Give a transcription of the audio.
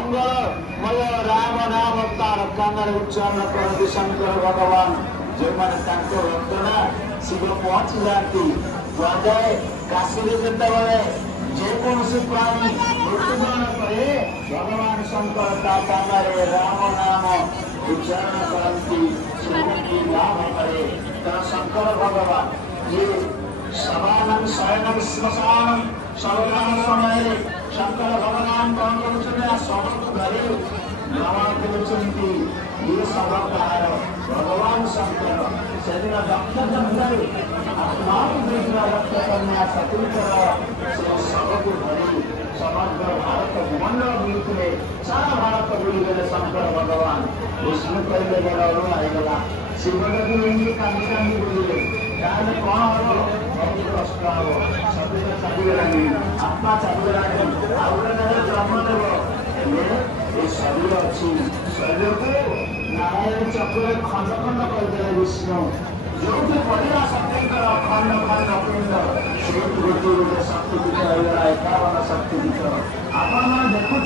मंगलमय राम नाम अवतार कानर उच्चारण करती शंकर भगवान जो मैंने रचना शिव पहुंची जाती जाए काशी जितेबाला जेकोसी प्राणी मृत्युवरण करे भगवान शंकर कानरे राम नाम उच्चारण करती श्रीमती लाभ करे तेना शंकर भगवान ये सवानम शयनम श्मशानम सर्वनाम समय शंकर भगवान कौन कर समस्त घरे नमन कर ये सब भगवान शंकर से दिन रक्त आत्मा रक्त कन्या सतीकर से सबको धरी समग्र भारत भूमंडल बुलूले सारा भारत बुलगले शंकर भगवान विष्णु कहले बड़ अरुण आईगला शिवदेव एमती कांदी कांदी बुलगले कौन हम बहुत कष्ट हम शरीर चलीगलानी आत्मा चलीगलानी आगे जन्मदेव ये शरीर अच्छी शरीर को नारायण चक्र खंड खंड करदे विष्णु जो पड़ा शक्तिकर खंड खंड पिंड से गोटे गोटे शक्तिपीठ होगा 51 शक्तिपीठ आपण देखुं